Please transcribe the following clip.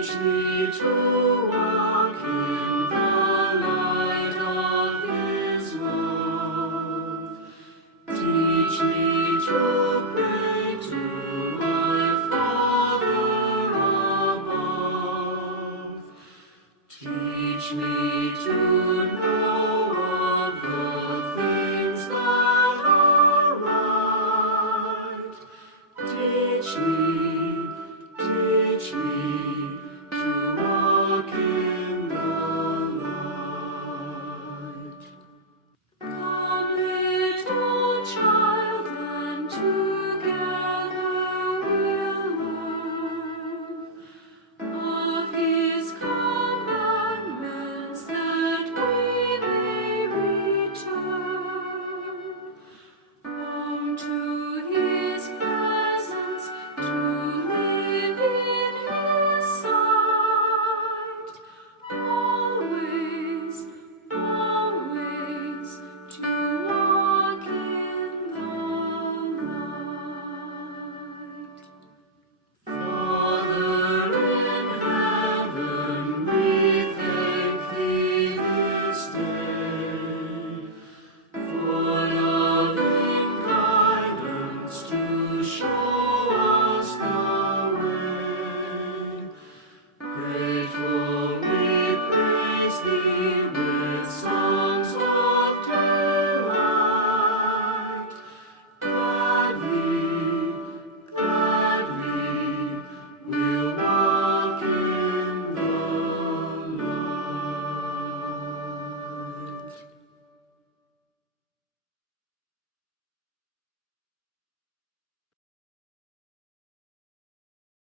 Teach me to walk in the light of His love. Teach me to pray to my Father above. Teach me to know of the things that are right. Teach me